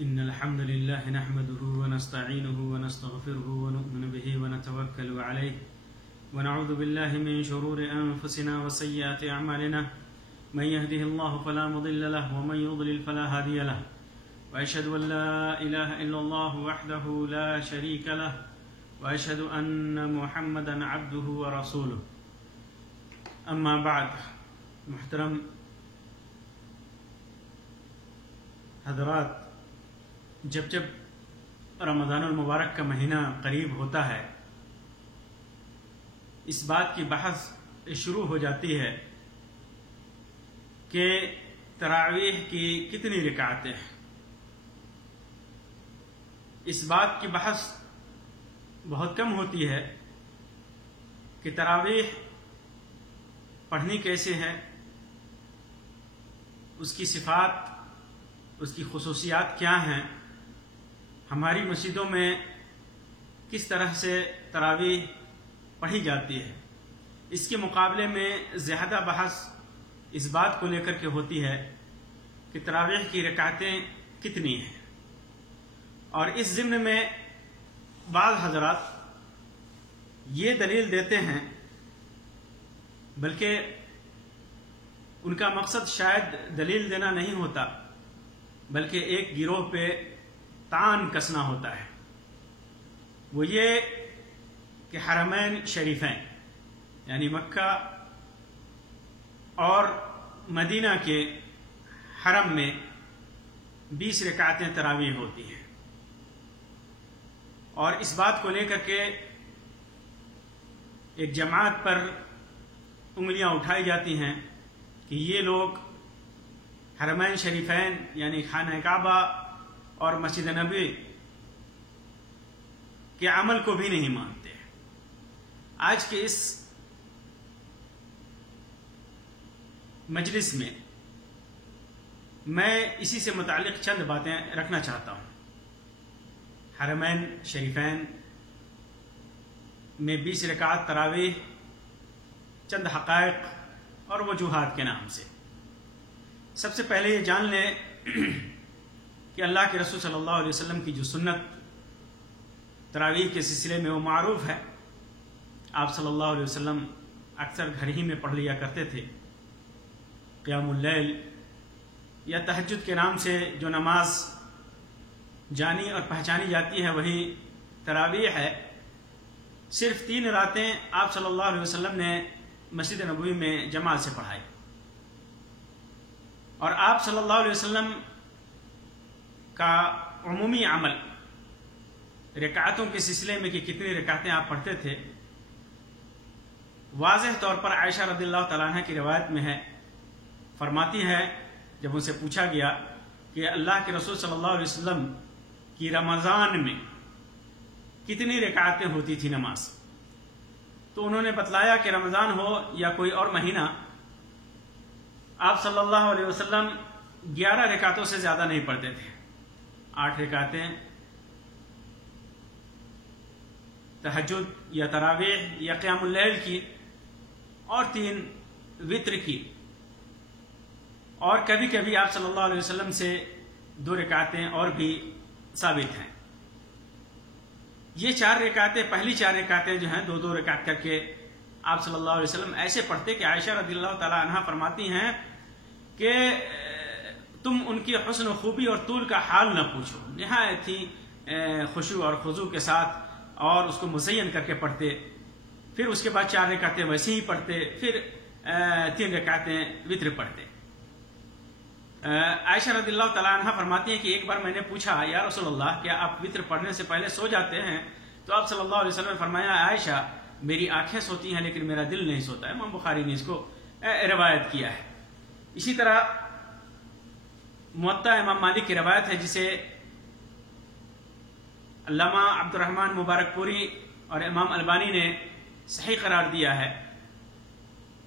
إن الحمد لله نحمده ونستعينه ونستغفره ونؤمن به ونتوكل عليه ونعوذ بالله من شرور أنفسنا وسيئات أعمالنا من يهده الله فلا مضل له ومن يضلل فلا هادي له وأشهد أن لا إله إلا الله وحده لا شريك له وأشهد أن محمدا عبده ورسوله أما بعد محترم حضرات، جب رمضان المبارک کا مہینہ قریب ہوتا ہے اس بات کی بحث شروع ہو جاتی ہے کہ تراویح کی کتنی رکعتیں ہیں۔ اس بات کی بحث بہت کم ہوتی ہے کہ تراویح پڑھنی کیسے ہے، اس کی صفات، اس کی خصوصیات کیا ہیں، ہماری مسجدوں میں کس طرح سے تراویح پڑھی جاتی ہے۔ اس کے مقابلے میں زیادہ بحث اس بات کو لے کر کے ہوتی ہے کہ تراویح کی رکعتیں کتنی ہیں، اور اس ضمن میں بعض حضرات یہ دلیل دیتے ہیں، بلکہ ان کا مقصد شاید دلیل دینا نہیں ہوتا بلکہ ایک گروہ پہ تان کسنا ہوتا ہے، وہ یہ کہ حرمین شریفین یعنی مکہ اور مدینہ کے حرم میں 20 رکعتیں تراویح ہوتی ہیں، اور اس بات کو لے کر کے ایک جماعت پر انگلیاں اٹھائی جاتی ہیں کہ یہ لوگ حرمین شریفین یعنی خانہ کعبہ اور مسجد نبوی کے عمل کو بھی نہیں مانتے۔ آج کے اس مجلس میں میں اسی سے متعلق چند باتیں رکھنا چاہتا ہوں۔ حرمین شریفین میں 20 رکعت تراویح، چند حقائق اور وجوہات کے نام سے۔ سب سے پہلے یہ جان لیں کہ اللہ کے رسول صلی اللہ علیہ وسلم کی جو سنت تراویح کے سلسلے میں وہ معروف ہے۔ آپ صلی اللہ علیہ وسلم اکثر گھر ہی میں پڑھ لیا کرتے تھے۔ قیام اللیل یا تہجد کے نام سے جو نماز جانی اور پہچانی جاتی ہے وہی تراویح ہے۔ صرف 3 راتیں آپ صلی اللہ علیہ وسلم نے مسجد نبوی میں جماعت سے پڑھائی، اور آپ صلی اللہ علیہ وسلم کا عمومی عمل رکعتوں کے سلسلے میں کہ کتنی رکعتیں آپ پڑھتے تھے، واضح طور پر عائشہ رضی اللہ تعالیٰ عنہ کی روایت میں ہے۔ فرماتی ہے جب ان سے پوچھا گیا کہ اللہ کے رسول صلی اللہ علیہ وسلم کی رمضان میں کتنی رکعتیں ہوتی تھی نماز، تو انہوں نے بتلایا کہ رمضان ہو یا کوئی اور مہینہ، آپ صلی اللہ علیہ وسلم 11 رکعتوں سے زیادہ نہیں پڑھتے تھے۔ 8 رکعتیں تہجد یا تراویح یا قیام اللیل کی، اور 3 وطر کی، اور کبھی کبھی آپ صلی اللہ علیہ وسلم سے 2 رکعتیں اور بھی ثابت ہیں۔ یہ 4 رکعتیں، پہلی 4 رکعتیں جو ہیں 2 رکعت کر کے آپ صلی اللہ علیہ وسلم ایسے پڑھتے کہ عائشہ رضی اللہ تعالی عنہ فرماتی ہیں کہ تم ان کی حسن و خوبی اور طول کا حال نہ پوچھو، نہایت ہی خشوع اور خضوع کے ساتھ اور اس کو مزین کر کے پڑھتے۔ پھر اس کے بعد 4 رکعتیں ویسے ہی پڑھتے، پھر 3 رکعتیں وطر پڑھتے۔ عائشہ رضی اللہ تعالیٰ عنہ فرماتی ہیں کہ ایک بار میں نے پوچھا یا رسول اللہ کیا آپ وطر پڑھنے سے پہلے سو جاتے ہیں؟ تو آپ صلی اللہ علیہ وسلم نے فرمایا عائشہ میری آنکھیں سوتی ہیں لیکن میرا دل نہیں سوتا ہے۔ امام بخاری نے اس کو روایت کیا ہے۔ اسی طرح موطا امام مالک کی روایت ہے جسے علامہ عبد الرحمن مبارک پوری اور امام البانی نے صحیح قرار دیا ہے،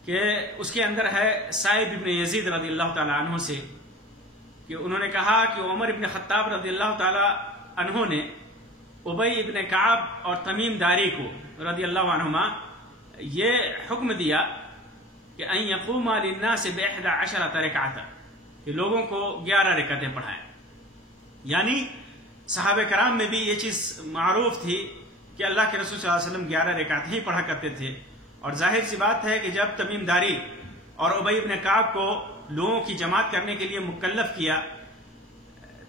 کہ اس کے اندر ہے سائب ابن یزید رضی اللہ تعالیٰ عنہ سے کہ انہوں نے کہا کہ عمر ابن خطاب رضی اللہ تعالیٰ عنہ نے ابی ابن کعب اور تمیم داری کو رضی اللہ عنہما یہ حکم دیا کہ ان یقوم للناس ب11 رکعۃ، کہ لوگوں کو 11 رکعتیں پڑھائیں۔ یعنی صحابہ کرام میں بھی یہ چیز معروف تھی کہ اللہ کے رسول صلی اللہ علیہ وسلم 11 رکعت ہی پڑھا کرتے تھے. اور ظاہر سی بات ہے کہ جب تمیم داری اور ابی بن کعب کو لوگوں کی جماعت کرنے کے لیے مکلف کیا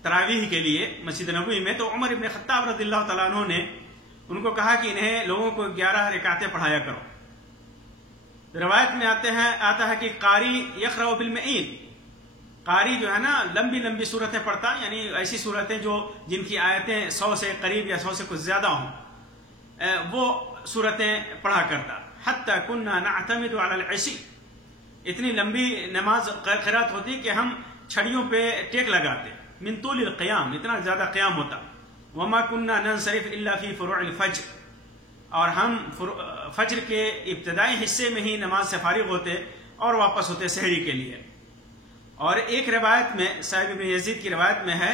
تراویح کے لیے مسجد نبوی میں، تو عمر ابن خطاب رضی اللہ تعالیٰ عنہ نے ان کو کہا کہ انہیں لوگوں کو 11 رکعتیں پڑھایا کرو. روایت میں آتا ہے کہ قاری یقرأ بالمعین، قاری جو ہے نا لمبی لمبی صورتیں پڑھتا، یعنی ایسی صورتیں جن کی آیتیں 100 سے قریب یا 100 سے کچھ زیادہ ہوں، وہ صورتیں پڑھا کرتا. حتی کننا نعتمد علی العشی، اتنی لمبی نماز قرات ہوتی کہ ہم چھڑیوں پہ ٹیک لگاتے. من طول القیام، اتنا زیادہ قیام ہوتا. وما کننا ننصرف الا فی فروع الفجر، اور ہم فجر کے ابتدائی حصے میں ہی نماز سے فارغ ہوتے اور واپس ہوتے سحری کے لیے. اور ایک روایت میں صاحب ابن یزید کی روایت میں ہے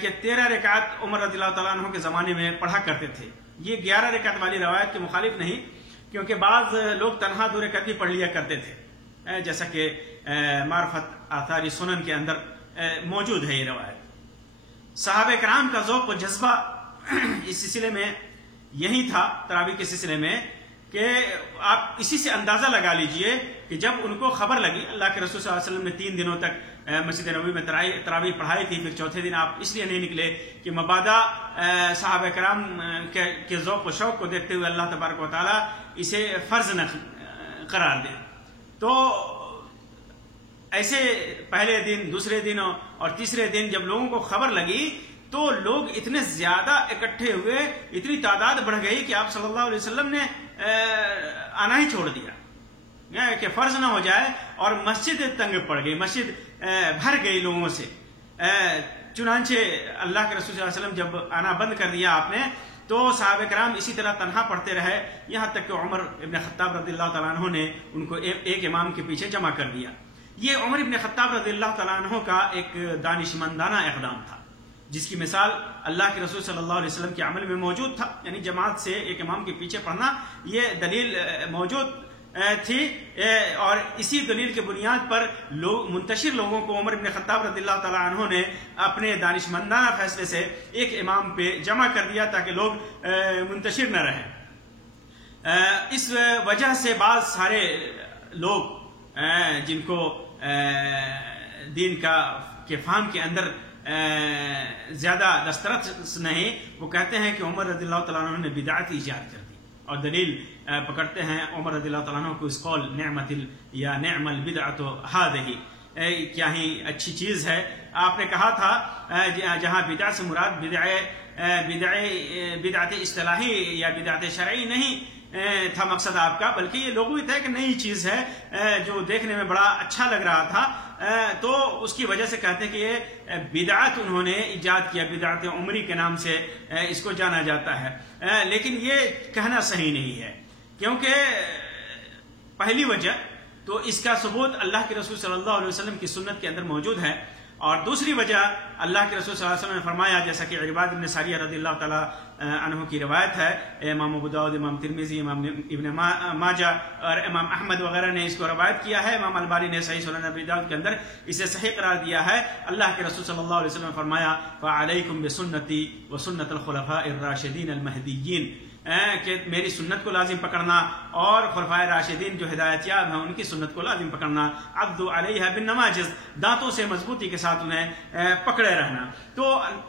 کہ 13 رکعت عمر رضی اللہ تعالیٰ عنہ کے زمانے میں پڑھا کرتے تھے. یہ 11 رکعت والی روایت کے مخالف نہیں، کیونکہ بعض لوگ تنہا 2 رکعت بھی پڑھ لیا کرتے تھے، جیسا کہ معرفت آثار سنن کے اندر موجود ہے یہ روایت. صحابہ کرام کا ذوق و جذبہ اس سلسلے میں یہی تھا تراویح کے سلسلے میں کہ آپ اسی سے اندازہ لگا لیجئے کہ جب ان کو خبر لگی، اللہ کے رسول صلی اللہ علیہ وسلم نے 3 دنوں تک مسجد نبوی میں تراویح پڑھائی تھی، پھر چوتھے دن آپ اس لیے نہیں نکلے کہ مبادا صحابہ کرام کے ذوق و شوق کو دیکھتے ہوئے اللہ تبارک و تعالیٰ اسے فرض نہ قرار دے. تو ایسے پہلے دن، دوسرے دن اور تیسرے دن جب لوگوں کو خبر لگی تو لوگ اتنے زیادہ اکٹھے ہوئے، اتنی تعداد بڑھ گئی کہ آپ صلی اللہ علیہ وسلم نے آنا ہی چھوڑ دیا کہ فرض نہ ہو جائے، اور مسجد تنگ پڑ گئی، مسجد بھر گئی لوگوں سے. چنانچہ اللہ کے رسول صلی اللہ علیہ وسلم جب آنا بند کر دیا آپ نے، تو صحابہ کرام اسی طرح تنہا پڑھتے رہے، یہاں تک کہ عمر ابن خطاب رضی اللہ تعالیٰ عنہ نے ان کو ایک امام کے پیچھے جمع کر دیا. یہ عمر ابن خطاب رضی اللہ تعالیٰ عنہ کا ایک دانشمندانہ اقدام تھا، جس کی مثال اللہ کے رسول صلی اللہ علیہ وسلم کے عمل میں موجود تھا. یعنی جماعت سے ایک امام کے پیچھے پڑھنا، یہ دلیل موجود تھی، اور اسی دلیل کے بنیاد پر منتشر لوگوں کو عمر ابن خطاب رضی اللہ تعالیٰ عنہ نے اپنے دانشمندانہ فیصلے سے ایک امام پہ جمع کر دیا تاکہ لوگ منتشر نہ رہیں. اس وجہ سے بعض سارے لوگ جن کو دین کے فہم کے اندر زیادہ دسترس نہیں، وہ کہتے ہیں کہ عمر رضی اللہ تعالیٰ عنہ نے بدعت ایجاد کر دی، اور دلیل پکڑتے ہیں عمر رضی اللہ تعالیٰ عنہ کو اس قول نعم البدعۃ ھذہ، کیا ہی اچھی چیز ہے. آپ نے کہا تھا جہاں بدعت سے مراد بدعت اصطلاحی یا بدعت شرعی نہیں تھا مقصد آپ کا، بلکہ یہ لوگوں تھا کہ نئی چیز ہے جو دیکھنے میں بڑا اچھا لگ رہا تھا، تو اس کی وجہ سے کہتے ہیں کہ یہ بدعت انہوں نے ایجاد کیا، بدعت عمری کے نام سے اس کو جانا جاتا ہے. لیکن یہ کہنا صحیح نہیں ہے، کیونکہ پہلی وجہ تو اس کا ثبوت اللہ کے رسول صلی اللہ علیہ وسلم کی سنت کے اندر موجود ہے، اور دوسری وجہ اللہ کے رسول صلی اللہ علیہ وسلم نے فرمایا، جیسا کہ عرباد بن ساریہ رضی اللہ تعالیٰ عنہ کی روایت ہے، امام ابو داؤد، امام ترمذی، امام ابن ماجہ اور امام احمد وغیرہ نے اس کو روایت کیا ہے. امام البانی نے صحیح سنن ابی داؤد کے اندر اسے صحیح قرار دیا ہے. اللہ کے رسول صلی اللہ علیہ وسلم نے فرمایا فعلیکم بسنتی وسنت الخلفاء الراشدین المہدیین، کہ میری سنت کو لازم پکڑنا اور خلفائے راشدین جو ہدایت یاب ہیں ان کی سنت کو لازم پکڑنا. عضوا علیہا بالنواجذ، دانتوں سے مضبوطی کے ساتھ انہیں پکڑے رہنا. تو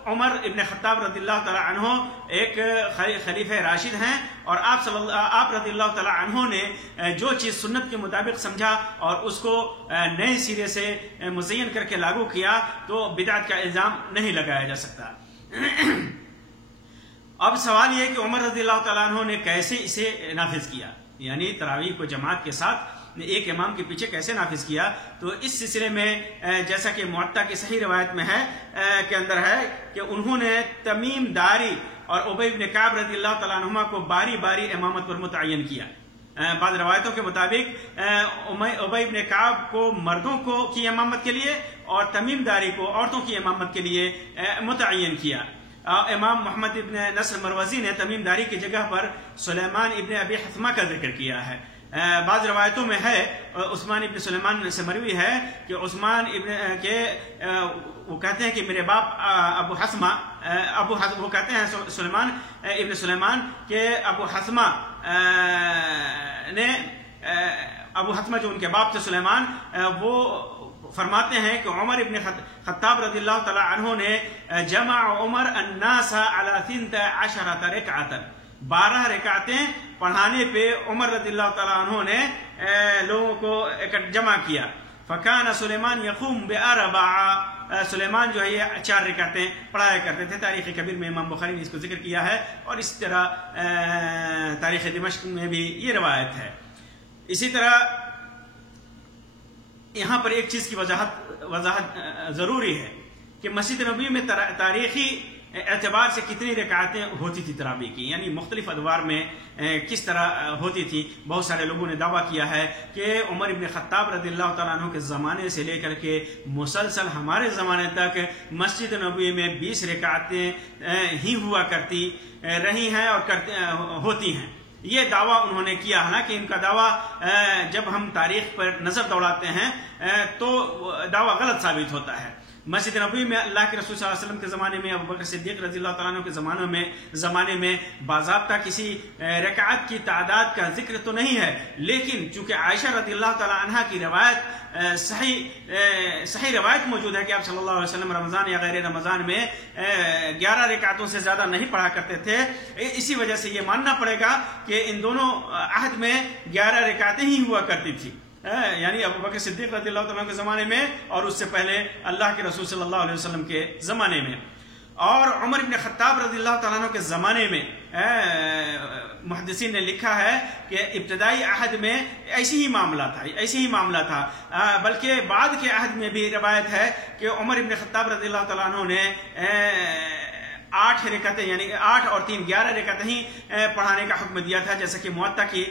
عمر ابن خطاب رضی اللہ تعالیٰ عنہ ایک خلیفہ راشد ہیں، اور آپ رضی اللہ تعالیٰ عنہ نے جو چیز سنت کے مطابق سمجھا اور اس کو نئے سرے سے مزین کر کے لاگو کیا، تو بدعت کا الزام نہیں لگایا جا سکتا. اب سوال یہ کہ عمر رضی اللہ تعالیٰ عنہ نے کیسے اسے نافذ کیا، یعنی تراویح کو جماعت کے ساتھ ایک امام کے پیچھے کیسے نافذ کیا. تو اس سلسلے میں جیسا کہ معطا کی صحیح روایت میں ہے کے اندر ہے کہ انہوں نے تمیم داری اور ابی بن کعب رضی اللہ تعالیٰ عنہما کو باری باری امامت پر متعین کیا. بعض روایتوں کے مطابق ابی بن کعب کو مردوں کی امامت کے لیے اور تمیم داری کو عورتوں کی امامت کے لیے متعین کیا. امام محمد ابن نصر مروزی نے تمیم داری کی جگہ پر سلیمان ابن ابی حثمہ کا ذکر کیا ہے. بعض روایتوں میں ہے عثمان ابن سلیمان سے مروی ہے کہ عثمان ابن کے وہ کہتے ہیں کہ میرے باپ ابو حسمہ وہ کہتے ہیں سلیمان ابن سلیمان کہ ابو حسمہ جو ان کے باپ تھے سلیمان، وہ فرماتے ہیں کہ عمر ابن خطاب رضی اللہ تعالی عنہ نے جمع عمر الناس علی 12 رکعۃ، 12 رکعتیں پڑھانے پہ عمر رضی اللہ تعالی عنہ نے لوگوں کو جمع کیا. فکان سلیمان یقوم ب4، سلیمان جو ہے یہ 4 رکعتیں پڑھایا کرتے تھے. تاریخ کبیر میں امام بخاری نے اس کو ذکر کیا ہے، اور اس طرح تاریخ دمشق میں بھی یہ روایت ہے. اسی طرح یہاں پر ایک چیز کی وضاحت ضروری ہے کہ مسجد نبوی میں تاریخی اعتبار سے کتنی رکعتیں ہوتی تھی تراویح کی، یعنی مختلف ادوار میں کس طرح ہوتی تھی. بہت سارے لوگوں نے دعویٰ کیا ہے کہ عمر ابن خطاب رضی اللہ تعالیٰ عنہ کے زمانے سے لے کر کے مسلسل ہمارے زمانے تک مسجد نبوی میں 20 رکعتیں ہی ہوا کرتی رہی ہیں اور ہوتی ہیں. یہ دعویٰ انہوں نے کیا، حالانکہ ان کا دعویٰ جب ہم تاریخ پر نظر دوڑاتے ہیں تو دعویٰ غلط ثابت ہوتا ہے. مسجد نبوی میں اللہ کے رسول صلی اللہ علیہ وسلم کے زمانے میں، ابو بکر صدیق رضی اللہ تعالیٰ عنہ کے زمانے میں باضابطہ کسی رکعت کی تعداد کا ذکر تو نہیں ہے، لیکن چونکہ عائشہ رضی اللہ تعالیٰ عنہ کی روایت صحیح روایت موجود ہے کہ آپ صلی اللہ علیہ وسلم رمضان یا غیر رمضان میں 11 رکعتوں سے زیادہ نہیں پڑھا کرتے تھے. اسی وجہ سے یہ ماننا پڑے گا کہ ان دونوں عہد میں 11 رکعتیں ہی ہوا کرتی تھی، یعنی ابو بکر صدیق رضی اللہ تعالیٰ کے زمانے میں اور اس سے پہلے اللہ کے رسول صلی اللہ علیہ وسلم کے زمانے میں. اور عمر ابن خطاب رضی اللہ تعالیٰ عنہ کے زمانے میں محدثین نے لکھا ہے کہ ابتدائی عہد میں ایسی ہی معاملہ تھا، بلکہ بعد کے عہد میں بھی روایت ہے کہ عمر ابن خطاب رضی اللہ تعالیٰ عنہ نے 8 رکعتیں یعنی 8 اور 3 11 رکعتیں ہی پڑھانے کا حکم دیا تھا، جیسا کہ موطا کی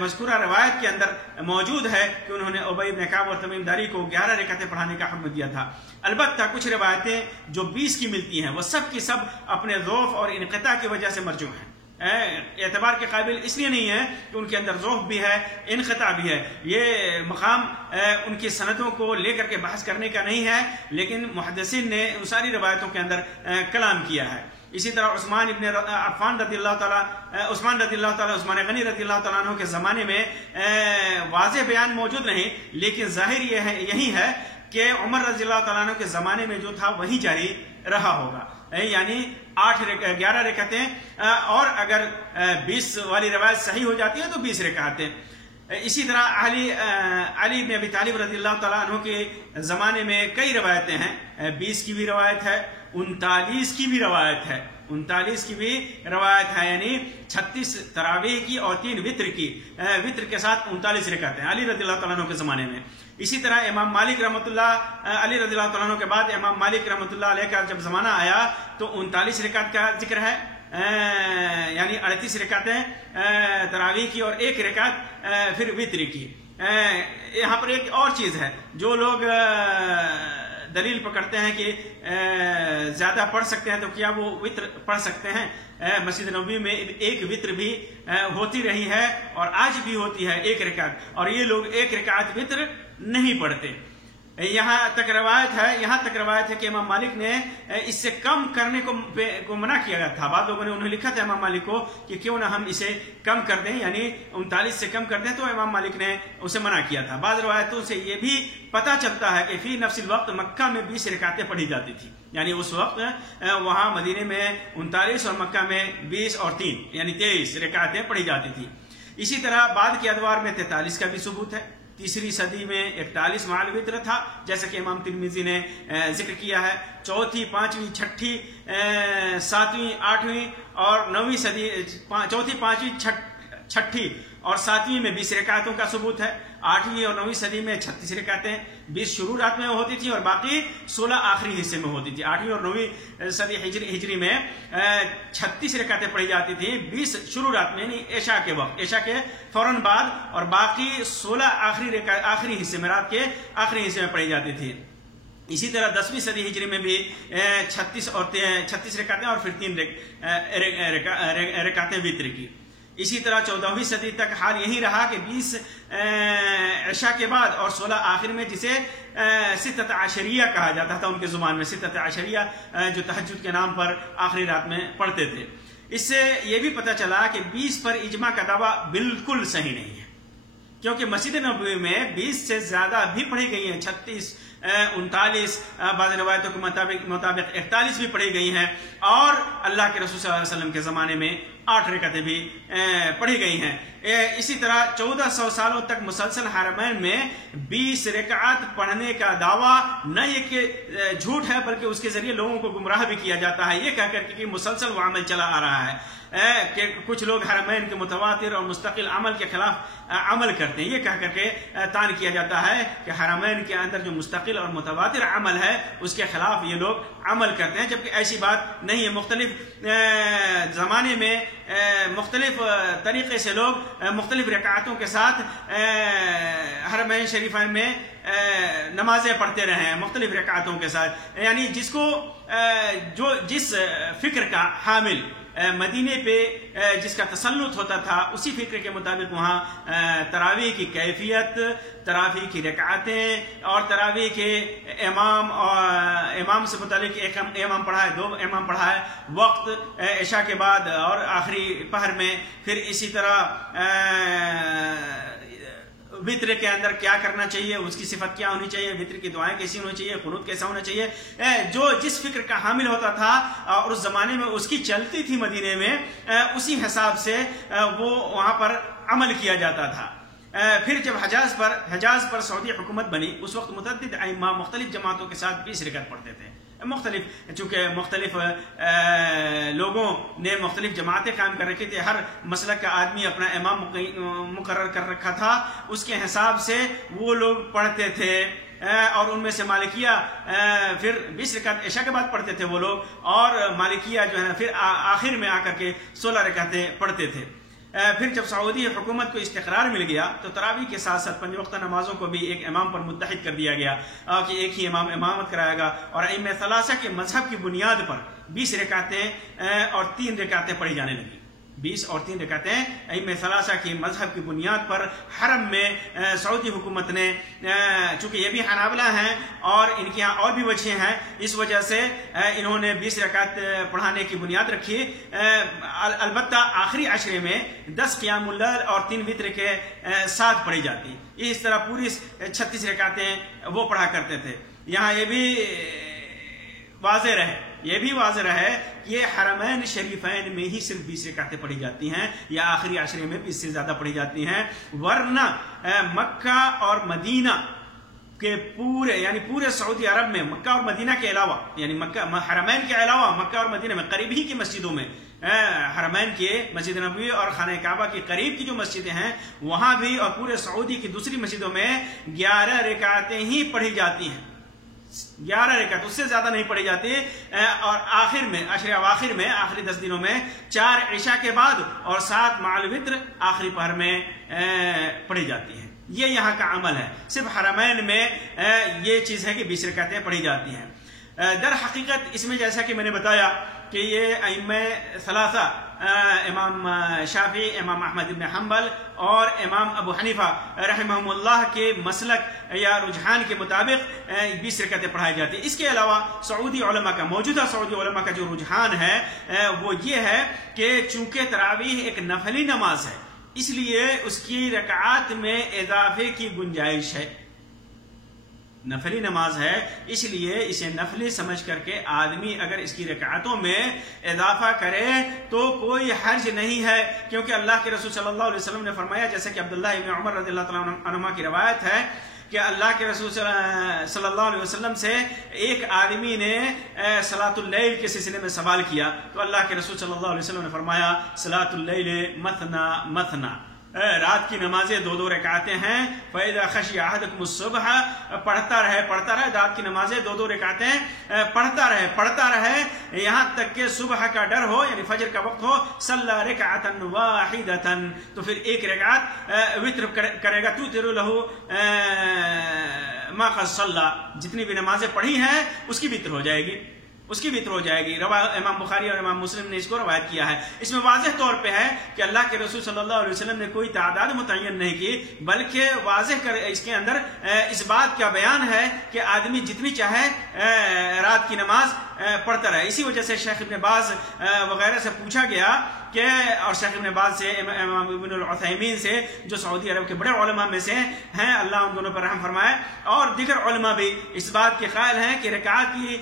مذکورہ روایت کے اندر موجود ہے کہ انہوں نے ابی بن کعب اور تمیم داری کو 11 رکعتیں پڑھانے کا حکم دیا تھا. البتہ کچھ روایتیں جو 20 کی ملتی ہیں وہ سب کی سب اپنے ضعف اور انقطاع کی وجہ سے مرجوع ہیں. اعتبار کے قابل اس لیے نہیں ہے کہ ان کے اندر ضعف بھی ہے، انقطاع بھی ہے. یہ مقام ان کی سندوں کو لے کر کے بحث کرنے کا نہیں ہے، لیکن محدثین نے ان ساری روایتوں کے اندر کلام کیا ہے. اسی طرح عثمان غنی رضی اللہ تعالیٰ عنہ کے زمانے میں واضح بیان موجود نہیں، لیکن ظاہر یہی ہے کہ عمر رضی اللہ تعالیٰ عنہ کے زمانے میں جو تھا وہی جاری رہا ہوگا، یعنی 11 رکعتیں، اور اگر 20 والی روایت صحیح ہو جاتی ہے تو 20 رکعتیں. اسی طرح علی بن ابی طالب رضی اللہ تعالیٰ عنہ کے زمانے میں کئی روایتیں ہیں. 20 کی بھی روایت ہے، 39 کی بھی روایت ہے، 39 کی بھی روایت ہے، یعنی 36 تراویح کی اور 3 وتر کی، وتر کے ساتھ 39 رکعتیں علی رضی اللہ تعالیٰ عنہ کے زمانے میں. اسی طرح امام مالک رحمۃ اللہ علی رضی اللہ تعالیٰ عنہ کے بعد امام مالک رحمۃ اللہ علیہ کا جب زمانہ آیا تو 39 رکعت کا ذکر ہے، یعنی 38 رکعتیں تراویح کی اور 1 رکعت پھر وتر کی. یہاں پر ایک اور چیز ہے، جو لوگ دلیل پکڑتے ہیں کہ زیادہ پڑھ سکتے ہیں تو کیا وہ وتر پڑھ سکتے ہیں؟ مسجد نبوی میں 1 وتر بھی ہوتی رہی ہے اور آج بھی ہوتی ہے 1 رکعت، اور یہ لوگ 1 رکعت وتر نہیں پڑھتے. یہاں تک روایت ہے کہ امام مالک نے اس سے کم کرنے کو منع کیا گیا تھا. بعض لوگوں نے انہیں لکھا تھا امام مالک کو کہ کیوں نہ ہم اسے کم کر دیں، یعنی 39 سے کم کر دیں، تو امام مالک نے اسے منع کیا تھا. بعض روایتوں سے یہ بھی پتہ چلتا ہے کہ فی نفس الوقت مکہ میں 20 رکعتیں پڑھی جاتی تھی، یعنی اس وقت وہاں مدینے میں 39 اور مکہ میں 20 اور 3 یعنی 23 رکعتیں پڑھی جاتی تھی. اسی طرح بعد کے ادوار میں 43 کا بھی ثبوت ہے. تیسری صدی میں 41 مع الوتر تھا، جیسا کہ امام ترمذی نے ذکر کیا ہے. چوتھی، پانچویں، چھٹی، ساتویں، آٹھویں اور نویں صدی، چوتھی، پانچویں، چھٹی اور ساتویں میں 20 رکعتوں کا ثبوت ہے. آٹھویں اور نویں صدی میں 36 رکعتیں 20 شروع رات میں ہوتی تھی اور باقی 16 آخری حصے میں ہوتی تھی. 8ویں اور 9ویں صدی ہجری میں 36 رکعتیں پڑھی جاتی تھی 20 شروع رات میں، یعنی عشاء کے وقت، عشاء کے فوراً بعد، اور باقی 16 آخری حصے میں، رات کے آخری حصے میں پڑھی جاتی تھی. اسی طرح 10ویں صدی ہجری میں بھی 36 رکعتیں اور پھر 3 رکعتیں وتر کی. اسی طرح 14ویں صدی تک حال یہی رہا کہ 20 عشاء کے بعد اور 16 آخر میں، جسے ستۃ عشریہ کہا جاتا تھا ان کے زبان میں، ستۃ عشریہ جو تہجد کے نام پر آخری رات میں پڑھتے تھے۔ اس سے یہ بھی پتہ چلا کہ 20 پر اجماع کا دعویٰ بالکل صحیح نہیں ہے، کیونکہ مسجد نبوی میں 20 سے زیادہ بھی پڑھی گئی ہیں، 36 39 بعض روایتوں کے مطابق 41 بھی پڑھی گئی ہیں، اور اللہ کے رسول صلی اللہ علیہ وسلم کے زمانے میں 8 رکعتیں بھی پڑھی گئی ہیں۔ اسی طرح 1400 سالوں تک مسلسل حرمین میں 20 رکعت پڑھنے کا دعویٰ نہ یہ کہ جھوٹ ہے، بلکہ اس کے ذریعے لوگوں کو گمراہ بھی کیا جاتا ہے، یہ کہہ کر کہ مسلسل وہ عمل چلا آ رہا ہے کہ کچھ لوگ حرمین کے متواتر اور مستقل عمل کے خلاف عمل کرتے ہیں، یہ کہہ کر کے تان کیا جاتا ہے کہ حرمین کے اندر جو مستقل اور متواتر عمل ہے اس کے خلاف یہ لوگ عمل کرتے ہیں، جبکہ ایسی بات نہیں ہے۔ مختلف زمانے میں مختلف طریقے سے لوگ مختلف رکعتوں کے ساتھ حرمین شریفین میں نمازیں پڑھتے رہے ہیں، مختلف رکعتوں کے ساتھ، یعنی جس کو جس فکر کا حامل مدینے پہ جس کا تسلط ہوتا تھا، اسی فکر کے مطابق وہاں تراویح کی کیفیت، تراویح کی رکعتیں اور تراویح کے امام سے متعلق ایک امام پڑھا ہے، 2 امام پڑھا ہے، وقت عشاء کے بعد اور آخری پہر میں، پھر اسی طرح وطر کے اندر کیا کرنا چاہیے، اس کی صفت کیا ہونی چاہیے، وطر کی دعائیں کیسی ہونی چاہیے، قنوت کیسا ہونا چاہیے، جو جس فکر کا حامل ہوتا تھا اور اس زمانے میں اس کی چلتی تھی مدینے میں، اسی حساب سے وہ وہاں پر عمل کیا جاتا تھا۔ پھر جب حجاز پر سعودی حکومت بنی، اس وقت متعدد ائمہ مختلف جماعتوں کے ساتھ 20 رکعت پڑھتے تھے، چونکہ مختلف لوگوں نے مختلف جماعتیں قائم کر رکھی تھی، ہر مسلک کا آدمی اپنا امام مقرر کر رکھا تھا، اس کے حساب سے وہ لوگ پڑھتے تھے، اور ان میں سے مالکیہ پھر 20 رکعت عشاء کے بعد پڑھتے تھے وہ لوگ، اور مالکیہ جو ہے پھر آخر میں آ کر کے 16 رکعتیں پڑھتے تھے۔ پھر جب سعودی حکومت کو استقرار مل گیا تو تراویح کے ساتھ ساتھ 5 وقتہ نمازوں کو بھی ایک امام پر متحد کر دیا گیا کہ ایک ہی امام امامت کرائے گا، اور ائمہ ثلاثہ کے مذہب کی بنیاد پر 20 رکعتیں اور 3 رکعتیں پڑھی جانے لگیں۔ 20 اور 3 رکعتیں ائمہ ثلاثہ کی مذہب کی بنیاد پر حرم میں سعودی حکومت نے، چونکہ یہ بھی حنابلہ ہیں اور ان کے یہاں اور بھی وجہیں ہیں، اس وجہ سے انہوں نے 20 رکعت پڑھانے کی بنیاد رکھی، البتہ آخری عشرے میں 10 قیام اللیل اور 3 وتر کے ساتھ پڑھی جاتی، اس طرح پوری 36 رکعتیں وہ پڑھا کرتے تھے۔ یہاں یہ بھی واضح رہے کہ یہ حرمین شریفین میں ہی صرف 20 رکعتیں پڑھی جاتی ہیں، یا آخری عشرے میں 20 سے زیادہ پڑھی جاتی ہیں، ورنہ مکہ اور مدینہ کے پورے سعودی عرب میں مکہ اور مدینہ کے علاوہ، یعنی حرمین کے علاوہ مکہ اور مدینہ میں قریب ہی کی مسجدوں میں، حرمین کے مسجد نبوی اور خانہ کعبہ کی قریب کی جو مسجدیں ہیں وہاں بھی، اور پورے سعودی کی دوسری مسجدوں میں 11 رکعتیں ہی پڑھی جاتی ہیں، 11 رکعت، اس سے زیادہ نہیں پڑھی جاتی، اور آخر میں عشر اواخر میں، آخری 10 دنوں میں 4 عشاء کے بعد اور 7 مع الوتر آخری پہر میں پڑھی جاتی ہیں۔ یہ یہاں کا عمل ہے، صرف حرمین میں یہ چیز ہے کہ 20 رکعتیں پڑھی جاتی ہیں۔ در حقیقت اس میں جیسا کہ میں نے بتایا کہ یہ ائمہ ثلاثہ، امام شافعی، امام احمد بن حنبل اور امام ابو حنیفہ رحمہم اللہ کے مسلک یا رجحان کے مطابق 20 رکعتیں پڑھائی جاتی ہیں۔ اس کے علاوہ سعودی علماء کا، موجودہ سعودی علماء کا جو رجحان ہے وہ یہ ہے کہ چونکہ تراویح ایک نفلی نماز ہے، اس لیے اس کی رکعات میں اضافے کی گنجائش ہے، نفلی نماز ہے، اس لیے اسے نفلی سمجھ کر کے آدمی اگر اس کی رکعتوں میں اضافہ کرے تو کوئی حرج نہیں ہے، کیونکہ اللہ کے رسول صلی اللہ علیہ وسلم نے فرمایا، جیسے کہ عبداللہ ابن عمر رضی اللہ تعالیٰ عنہما کی روایت ہے کہ اللہ کے رسول صلی اللہ علیہ وسلم سے ایک آدمی نے صلاۃ اللیل کے سلسلے میں سوال کیا، تو اللہ کے رسول صلی اللہ علیہ وسلم نے فرمایا صلاۃ اللیل مثنا مثنا، رات کی نمازیں 2 رکعتیں ہیں، فَإِذَا خَشِيَ أَحَدُكُمُ الصُّبْحَ، پڑھتا رہے، رات کی نمازیں 2 رکعتیں پڑھتا رہے یہاں تک کہ صبح کا ڈر ہو، یعنی فجر کا وقت ہو، صَلَّى رَكْعَةً وَاحِدَةً، تو پھر 1 رکعت وتر کرے گا، تُوتِرُ لَهُ مَا قَدْ صَلَّى، جتنی بھی نمازیں پڑھی ہیں اس کی وتر ہو جائے گی۔ اس کی وطر ہو جائے گی. امام بخاری اور امام مسلم نے اس کو روایت کیا ہے. اس میں واضح طور پہ ہے کہ اللہ کے رسول صلی اللہ علیہ وسلم نے کوئی تعداد متعین نہیں کی، بلکہ واضح کر اس کے اندر اس بات کا بیان ہے کہ آدمی جتنی چاہے رات کی نماز پڑھتا رہے. اسی وجہ سے شیخ ابن باز وغیرہ سے پوچھا گیا کہ، اور شیخ ابن باز سے، امام ابن العثیمین سے جو سعودی عرب کے بڑے علماء میں سے ہیں، اللہ ان دونوں پر رحم فرمائے، اور دیگر علماء بھی اس بات کے قائل ہیں کہ رکعات کی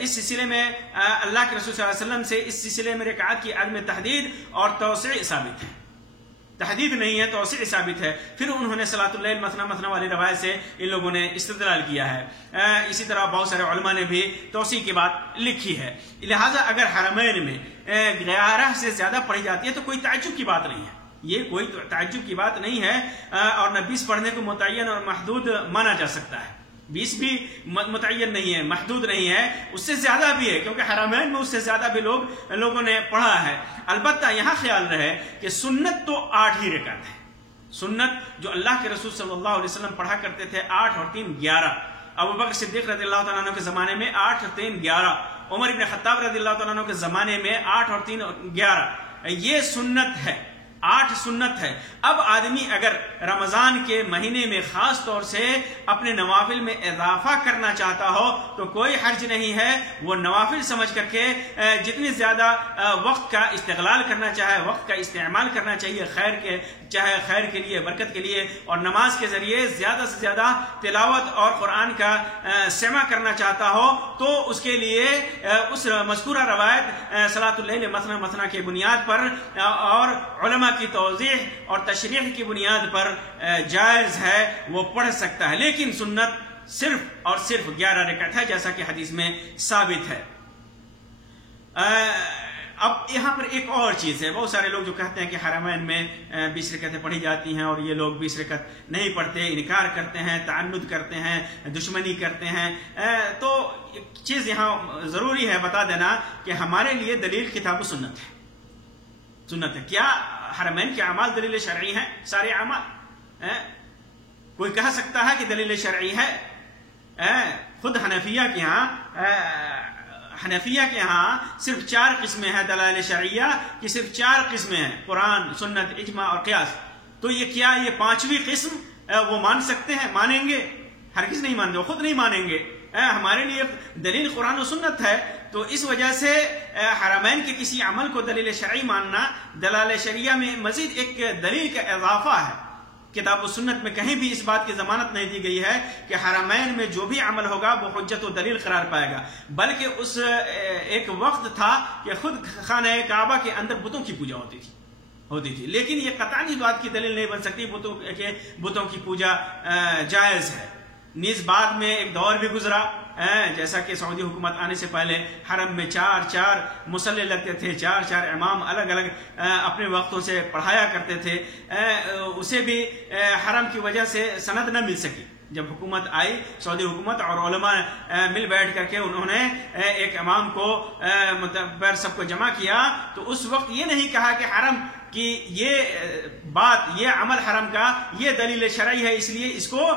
اس سلسلے میں اللہ کے رسول صلی اللہ علیہ وسلم سے اس سلسلے میں رکعات کی عدم تحدید اور توسیع ثابت ہے. تحدید نہیں ہے، توسیع ثابت ہے. پھر انہوں نے صلاۃ اللیل مثنی مثنی والی روایت سے ان لوگوں نے استدلال کیا ہے. اسی طرح بہت سارے علماء نے بھی توسیع کی بات لکھی ہے. لہٰذا اگر حرمین میں 11 سے زیادہ پڑھی جاتی ہے تو کوئی تعجب کی بات نہیں ہے، یہ کوئی تعجب کی بات نہیں ہے. اور نہ 20 پڑھنے کو متعین اور محدود مانا جا سکتا ہے. 20 بھی متعین نہیں ہے، محدود نہیں ہے، اس سے زیادہ بھی ہے، کیونکہ حرمین میں اس سے زیادہ بھی لوگوں نے پڑھا ہے. البتہ یہاں خیال رہے کہ سنت تو 8 ہی رکعت ہے. سنت جو اللہ کے رسول صلی اللہ علیہ وسلم پڑھا کرتے تھے 8 اور 3 11. ابو بکر صدیق رضی اللہ تعالیٰ عنہ کے زمانے میں 8 اور 3 11. عمر ابن خطاب رضی اللہ تعالیٰ عنہ کے زمانے میں 8 اور 3 11. یہ سنت ہے، 8 سنت ہے. اب آدمی اگر رمضان کے مہینے میں خاص طور سے اپنے نوافل میں اضافہ کرنا چاہتا ہو تو کوئی حرج نہیں ہے. وہ نوافل سمجھ کر کے جتنی زیادہ وقت کا استغلال کرنا چاہے، وقت کا استعمال کرنا چاہیے چاہے خیر کے لیے، برکت کے لیے، اور نماز کے ذریعے زیادہ سے زیادہ تلاوت اور قرآن کا سماع کرنا چاہتا ہو تو اس کے لیے اس مذکورہ روایت صلاۃ اللیل مثنی مثنی کی بنیاد پر اور علماء کی توضیح اور تشریح کی بنیاد پر جائز ہے، وہ پڑھ سکتا ہے. لیکن سنت صرف اور صرف 11 رکعت ہے، جیسا کہ حدیث میں ثابت ہے. اب یہاں پر ایک اور چیز ہے. بہت سارے لوگ جو کہتے ہیں کہ حرمین میں 20 رکعتیں پڑھی جاتی ہیں اور یہ لوگ 20 رکعت نہیں پڑھتے، انکار کرتے ہیں، تعنت کرتے ہیں، دشمنی کرتے ہیں. تو ایک چیز یہاں ضروری ہے بتا دینا کہ ہمارے لیے دلیل کتاب و سنت ہے. سنت ہے. کیا حرمین کے اعمال دلیل شرعی ہیں؟ سارے اعمال کوئی کہہ سکتا ہے کہ دلیل شرعی ہے؟ خود حنفیہ کے ہاں صرف 4 قسمیں ہیں دلائل شرعیہ کی، صرف 4 قسمیں ہیں: قرآن، سنت، اجماع اور قیاس. تو یہ کیا یہ 5ویں قسم وہ مان سکتے ہیں؟ مانیں گے؟ ہرگز نہیں مانتے، وہ خود نہیں مانیں گے. ہمارے لیے دلیل قرآن و سنت ہے. تو اس وجہ سے حرمین کے کسی عمل کو دلیل شرعی ماننا دلائل شرعیہ میں مزید ایک دلیل کا اضافہ ہے. کتاب و سنت میں کہیں بھی اس بات کی ضمانت نہیں دی گئی ہے کہ حرمین میں جو بھی عمل ہوگا وہ حجت و دلیل قرار پائے گا، بلکہ اس ایک وقت تھا کہ خود خانہ کعبہ کے اندر بتوں کی پوجا ہوتی تھی. لیکن یہ قطعی بات کی دلیل نہیں بن سکتی بتوں کی پوجا جائز ہے. نیز بعد میں ایک دور بھی گزرا، جیسا کہ سعودی حکومت آنے سے پہلے حرم میں 4 مصلی لگتے تھے، 4 امام الگ الگ اپنے وقتوں سے پڑھایا کرتے تھے. اسے بھی حرم کی وجہ سے سند نہ مل سکی. جب حکومت آئی، سعودی حکومت اور علماء مل بیٹھ کر کے انہوں نے ایک امام کو پر سب کو جمع کیا، تو اس وقت یہ نہیں کہا کہ حرم کہ یہ عمل حرم کا یہ دلیل شرعی ہے اس لیے اس کو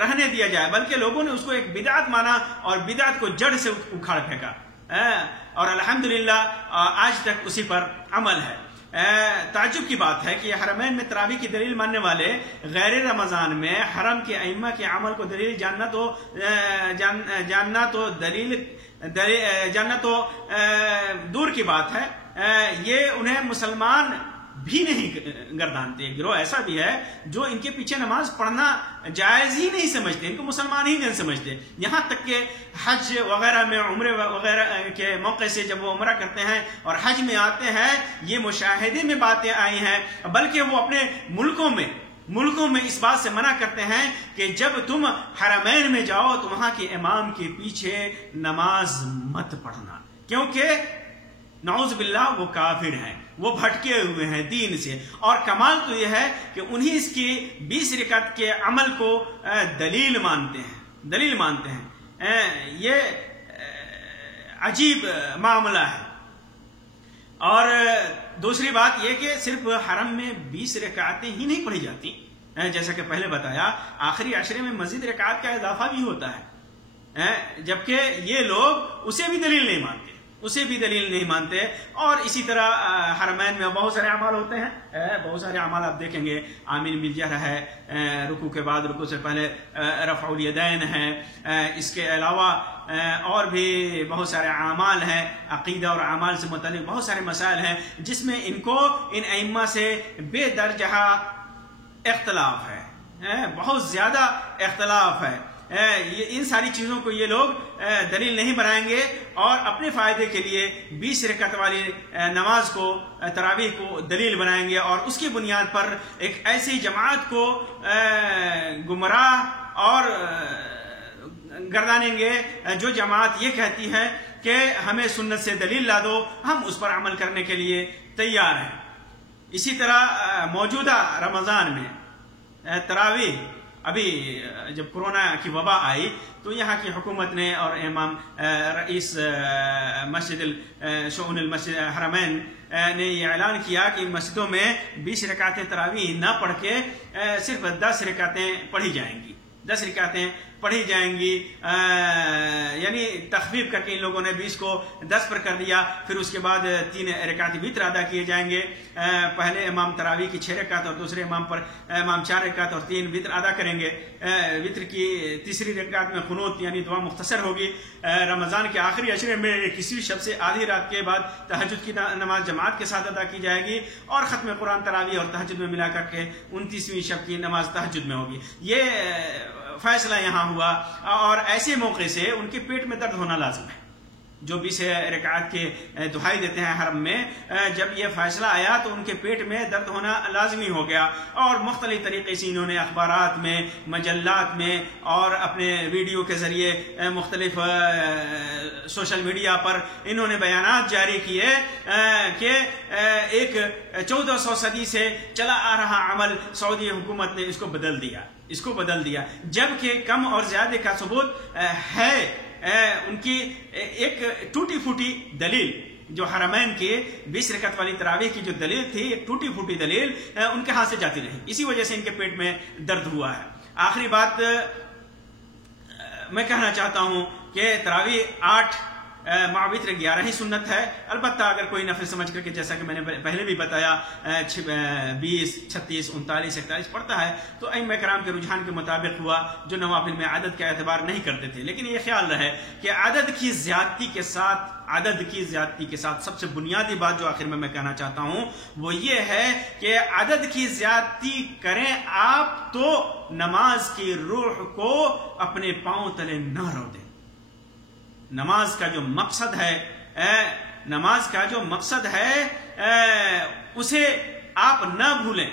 رہنے دیا جائے، بلکہ لوگوں نے اس کو ایک بدعت مانا اور بدعت کو جڑ سے اکھاڑ پھینکا. اور الحمدللہ آج تک اسی پر عمل ہے. تعجب کی بات ہے کہ حرمین میں تراویح کی دلیل ماننے والے غیر رمضان میں حرم کے ائمہ کے عمل کو دلیل جاننا تو دور کی بات ہے. یہ انہیں مسلمان بھی نہیں گردانتے. گروہ ایسا بھی ہے جو ان کے پیچھے نماز پڑھنا جائز ہی نہیں سمجھتے، ان کو مسلمان ہی نہیں سمجھتے. یہاں تک کہ حج وغیرہ میں، عمرے وغیرہ کے موقع سے جب وہ عمرہ کرتے ہیں اور حج میں آتے ہیں، یہ مشاہدے میں باتیں آئی ہیں، بلکہ وہ اپنے ملکوں میں اس بات سے منع کرتے ہیں کہ جب تم حرمین میں جاؤ تو وہاں کے امام کے پیچھے نماز مت پڑھنا، کیونکہ نعوذ باللہ وہ کافر ہیں، وہ بھٹکے ہوئے ہیں دین سے. اور کمال تو یہ ہے کہ انہی اس کی 20 رکعت کے عمل کو دلیل مانتے ہیں. یہ عجیب معاملہ ہے. اور دوسری بات یہ کہ صرف حرم میں 20 رکعتیں ہی نہیں پڑھی جاتی، جیسا کہ پہلے بتایا، آخری عشرے میں مزید رکعات کا اضافہ بھی ہوتا ہے. جبکہ یہ لوگ اسے بھی دلیل نہیں مانتے. اور اسی طرح حرمین میں بہت سارے اعمال ہوتے ہیں، بہت سارے اعمال آپ دیکھیں گے. آمین بالجہر ہے، رکوع کے بعد، رکوع سے پہلے رفع الیدین ہے. اس کے علاوہ اور بھی بہت سارے اعمال ہیں، عقیدہ اور اعمال سے متعلق بہت سارے مسائل ہیں جس میں ان ائمہ سے بے درجہ اختلاف ہے، بہت زیادہ اختلاف ہے. ان ساری چیزوں کو یہ لوگ دلیل نہیں بنائیں گے اور اپنے فائدے کے لیے 20 رکعت والی نماز کو، تراویح کو دلیل بنائیں گے اور اس کی بنیاد پر ایک ایسی جماعت کو گمراہ اور گردانیں گے جو جماعت یہ کہتی ہے کہ ہمیں سنت سے دلیل لا دو، ہم اس پر عمل کرنے کے لیے تیار ہیں. اسی طرح موجودہ رمضان میں تراویح، ابھی جب کورونا کی وبا آئی تو یہاں کی حکومت نے اور امام رئیس مسجد شؤون المسجد حرمین نے یہ اعلان کیا کہ مسجدوں میں 20 رکعتیں تراویح نہ پڑھ کے صرف 10 رکعتیں پڑھی جائیں گی. 10 رکعتیں پڑھی جائیں گی، یعنی تخفیف کر کے ان لوگوں نے 20 کو 10 پر کر دیا. پھر اس کے بعد 3 رکعت وتر ادا کیے جائیں گے. پہلے امام تراویح کی 6 رکعت اور دوسرے امام پر امام 4 رکعت اور 3 وتر ادا کریں گے. وتر کی تیسری رکعت میں قنوت یعنی دعا مختصر ہوگی. رمضان کے آخری عشرے میں کسی شب سے آدھی رات کے بعد تہجد کی نماز جماعت کے ساتھ ادا کی جائے گی اور ختم قرآن تراویح اور تہجد میں ملا کر کے 29ویں شب کی نماز تہجد میں ہوگی. یہ فیصلہ یہاں ہوا اور ایسے موقع سے ان کے پیٹ میں درد ہونا لازم ہے. جو 20 رکعات کے دہائی دیتے ہیں حرم میں، جب یہ فیصلہ آیا تو ان کے پیٹ میں درد ہونا لازمی ہو گیا اور مختلف طریقے سے انہوں نے اخبارات میں، مجلات میں اور اپنے ویڈیو کے ذریعے مختلف سوشل میڈیا پر انہوں نے بیانات جاری کیے کہ ایک 1400 صدی سے چلا آ رہا عمل سعودی حکومت نے اس کو بدل دیا جبکہ کم اور زیادہ کا ثبوت ہے. ان کی ایک ٹوٹی پھوٹی دلیل جو حرمین کے 20 رکعت والی تراویح کی جو دلیل تھی، ایک ٹوٹی پھوٹی دلیل ان کے ہاتھ سے جاتی رہی، اسی وجہ سے ان کے پیٹ میں درد ہوا ہے. آخری بات میں کہنا چاہتا ہوں کہ تراویح 8 مع وتر 11 ہی سنت ہے. البتہ اگر کوئی نفل سمجھ کر کے، جیسا کہ میں نے پہلے بھی بتایا، 20 36 39 41 پڑھتا ہے تو ائمہ کرام کے رجحان کے مطابق ہوا جو نوافل میں عدد کا اعتبار نہیں کرتے تھے. لیکن یہ خیال رہے کہ عدد کی زیادتی کے ساتھ سب سے بنیادی بات جو آخر میں کہنا چاہتا ہوں وہ یہ ہے کہ عدد کی زیادتی کریں آپ تو نماز کی روح کو اپنے پاؤں تلے نہ رو دیں. نماز کا جو مقصد ہے اسے آپ نہ بھولیں.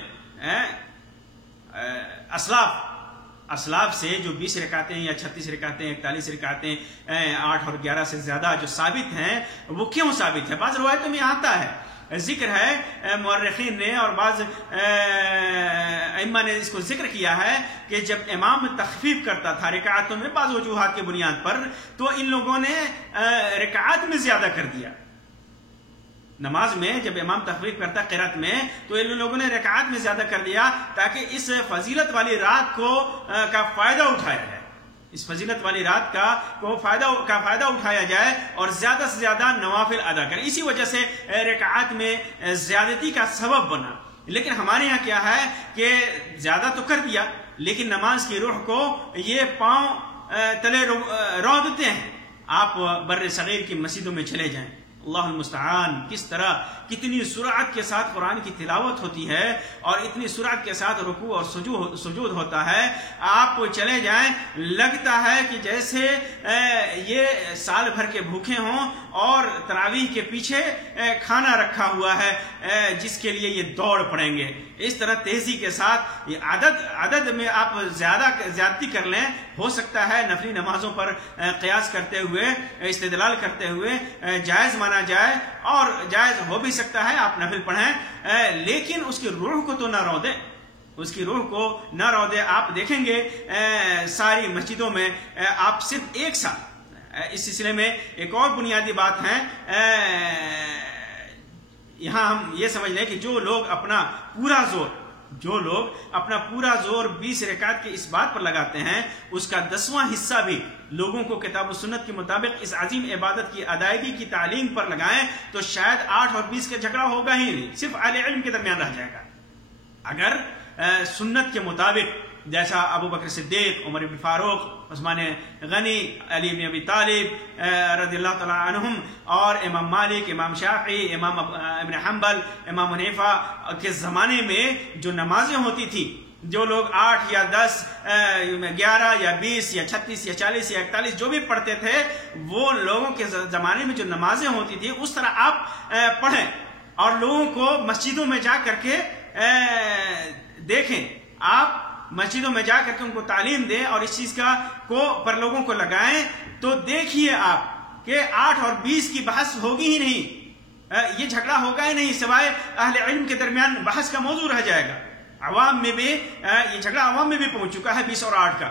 اسلاف سے جو 20 رکعتیں یا 36 رکعتیں 41 رکعتیں 8 اور 11 سے زیادہ جو ثابت ہیں وہ کیوں ثابت ہے؟ بعض روایتوں میں آتا ہے، ذکر ہے مورخین نے اور بعض ائمہ نے اس کو ذکر کیا ہے کہ جب امام تخفیف کرتا تھا رکعتوں میں بعض وجوہات کی بنیاد پر تو ان لوگوں نے رکعات میں زیادہ کر دیا. نماز میں جب امام تخفیف کرتا قرات میں تو ان لوگوں نے رکعات میں زیادہ کر دیا تاکہ اس فضیلت والی رات کا فائدہ اٹھایا جائے. اس فضیلت والی رات کا فائدہ اٹھایا جائے اور زیادہ سے زیادہ نوافل ادا کریں. اسی وجہ سے رکعات میں زیادتی کا سبب بنا. لیکن ہمارے یہاں کیا ہے کہ زیادہ تو کر دیا لیکن نماز کی روح کو یہ پاؤں تلے رو دیتے ہیں. آپ بر صغیر کی مسجدوں میں چلے جائیں، اللہ المستعان کس طرح کتنی سرعت کے ساتھ قرآن کی تلاوت ہوتی ہے اور اتنی سرعت کے ساتھ رکوع اور سجود ہوتا ہے. آپ چلے جائیں، لگتا ہے کہ جیسے یہ سال بھر کے بھوکے ہوں اور تراویح کے پیچھے کھانا رکھا ہوا ہے جس کے لیے یہ دوڑ پڑیں گے. اس طرح تیزی کے ساتھ یہ عدد میں آپ زیادتی کر لیں. ہو سکتا ہے نفلی نمازوں پر قیاس کرتے ہوئے، استدلال کرتے ہوئے جائز مانا جائے اور جائز ہو بھی سکتا ہے آپ نفل پڑھیں، لیکن اس کی روح کو تو نہ رو دیں. آپ دیکھیں گے ساری مسجدوں میں آپ صرف ایک ساتھ. اس سلسلے میں ایک اور بنیادی بات ہے، یہاں ہم یہ سمجھ لیں کہ جو لوگ اپنا پورا زور جو لوگ اپنا پورا زور 20 رکعت کے اس بات پر لگاتے ہیں اس کا 10واں حصہ بھی لوگوں کو کتاب و سنت کے مطابق اس عظیم عبادت کی ادائیگی کی تعلیم پر لگائیں تو شاید 8 اور 20 کا جھگڑا ہوگا ہی نہیں، صرف اہل علم کے درمیان رہ جائے گا۔ اگر سنت کے مطابق جیسا ابو بکر صدیق، عمر بن فاروق، عثمان غنی، علی بن ابی طالب رضی اللہ تعالیٰ عنہم، اور امام مالک، امام شافعی، امام ابن حنبل، امام حنیفہ کے زمانے میں جو نمازیں ہوتی تھی، جو لوگ 8 یا 10 11 یا 20 یا 36 یا 40 یا 41 جو بھی پڑھتے تھے، وہ لوگوں کے زمانے میں جو نمازیں ہوتی تھی اس طرح آپ پڑھیں اور لوگوں کو مسجدوں میں جا کر کے دیکھیں، آپ مسجدوں میں جا کر کے ان کو تعلیم دیں اور اس چیز کو پر لوگوں کو لگائیں، تو دیکھیے آپ کہ 8 اور 20 کی بحث ہوگی ہی نہیں، یہ جھگڑا ہوگا ہی نہیں، سوائے اہل علم کے درمیان بحث کا موضوع رہ جائے گا۔ عوام میں بھی یہ جھگڑا عوام میں بھی پہنچ چکا ہے 20 اور 8 کا،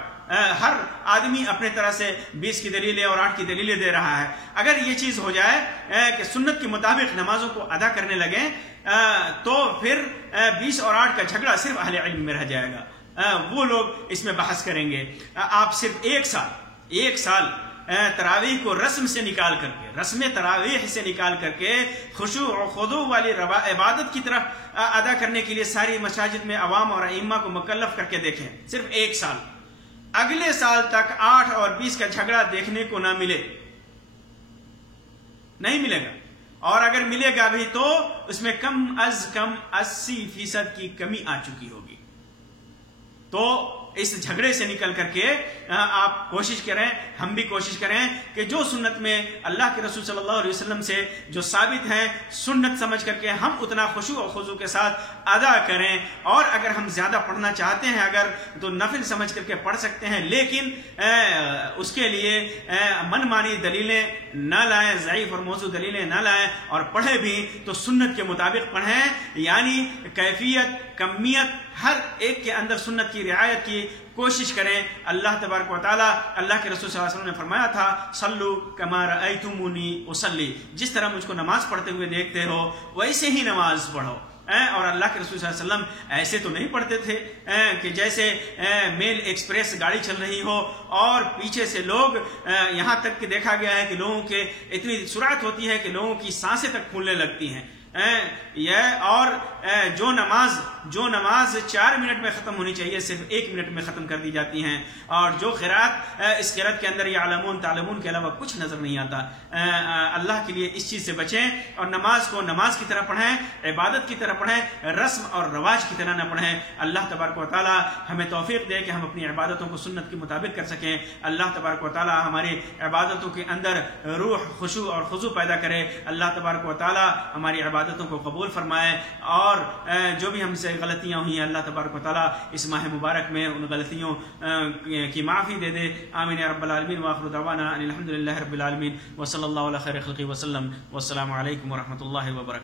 ہر آدمی اپنے طرح سے 20 کی دلیلیں اور 8 کی دلیلیں دے رہا ہے۔ اگر یہ چیز ہو جائے کہ سنت کے مطابق نمازوں کو ادا کرنے لگیں تو پھر 20 اور 8 کا جھگڑا صرف اہل علم میں رہ جائے گا، وہ لوگ اس میں بحث کریں گے۔ آپ صرف ایک سال تراویح کو رسم سے نکال کر کے، رسم تراویح سے نکال کر کے خشوع و خضوع والی عبادت کی طرف ادا کرنے کے لیے ساری مساجد میں عوام اور ائمہ کو مکلف کر کے دیکھیں، صرف 1 سال، اگلے سال تک 8 اور 20 کا جھگڑا دیکھنے کو نہ ملے، نہیں ملے گا، اور اگر ملے گا بھی تو اس میں کم از کم 80% کی کمی آ چکی ہوگی۔ تو اس جھگڑے سے نکل کر کے آپ کوشش کریں، ہم بھی کوشش کریں کہ جو سنت میں اللہ کے رسول صلی اللہ علیہ وسلم سے جو ثابت ہیں سنت سمجھ کر کے ہم اتنا خشوع و خضوع کے ساتھ ادا کریں، اور اگر ہم زیادہ پڑھنا چاہتے ہیں اگر تو نفل سمجھ کر کے پڑھ سکتے ہیں، لیکن اس کے لیے من مانی دلیلیں نہ لائیں، ضعیف اور موضوع دلیلیں نہ لائیں، اور پڑھیں بھی تو سنت کے مطابق پڑھیں، یعنی کیفیت کمیت ہر ایک کے اندر سنت کی رعایت کی کوشش کریں۔ اللہ تبارک و تعالیٰ، اللہ کے رسول صلی اللہ علیہ وسلم نے فرمایا تھا صلو کما رأیتمونی اصلی، جس طرح مجھ کو نماز پڑھتے ہوئے دیکھتے ہو ویسے ہی نماز پڑھو۔ اور اللہ کے رسول صلی اللہ علیہ وسلم ایسے تو نہیں پڑھتے تھے کہ جیسے میل ایکسپریس گاڑی چل رہی ہو اور پیچھے سے لوگ، یہاں تک کہ دیکھا گیا ہے کہ لوگوں کے اتنی سرعت ہوتی ہے کہ لوگوں کی سانسیں تک پھولنے لگتی ہیں، اور جو نماز 4 منٹ میں ختم ہونی چاہیے صرف 1 منٹ میں ختم کر دی جاتی ہیں، اور جو قرات اس قرات کے اندر یعلمون تعلمون کے علاوہ کچھ نظر نہیں آتا۔ اللہ کے لیے اس چیز سے بچیں اور نماز کو نماز کی طرح پڑھیں، عبادت کی طرح پڑھیں، رسم اور رواج کی طرح نہ پڑھیں۔ اللہ تبارک و تعالی ہمیں توفیق دے کہ ہم اپنی عبادتوں کو سنت کے مطابق کر سکیں۔ اللہ تبارک و تعالی ہماری عبادتوں کے اندر روح، خشوع اور خضوع پیدا کرے۔ اللہ تبارک و تعالی ہماری عبادتوں کو قبول فرمائے، اور جو بھی ہم سے غلطیاں ہوئی ہیں اللہ تبارک و تعالی اس ماہ مبارک میں ان غلطیوں کی معافی دے دے۔ آمین یا رب العالمین، وآخر دعوانا ان الحمد للہ رب العالمین، وصلی اللہ علی خیر خلقہ وسلم، والسلام علیکم ورحمۃ اللہ وبرکاتہ۔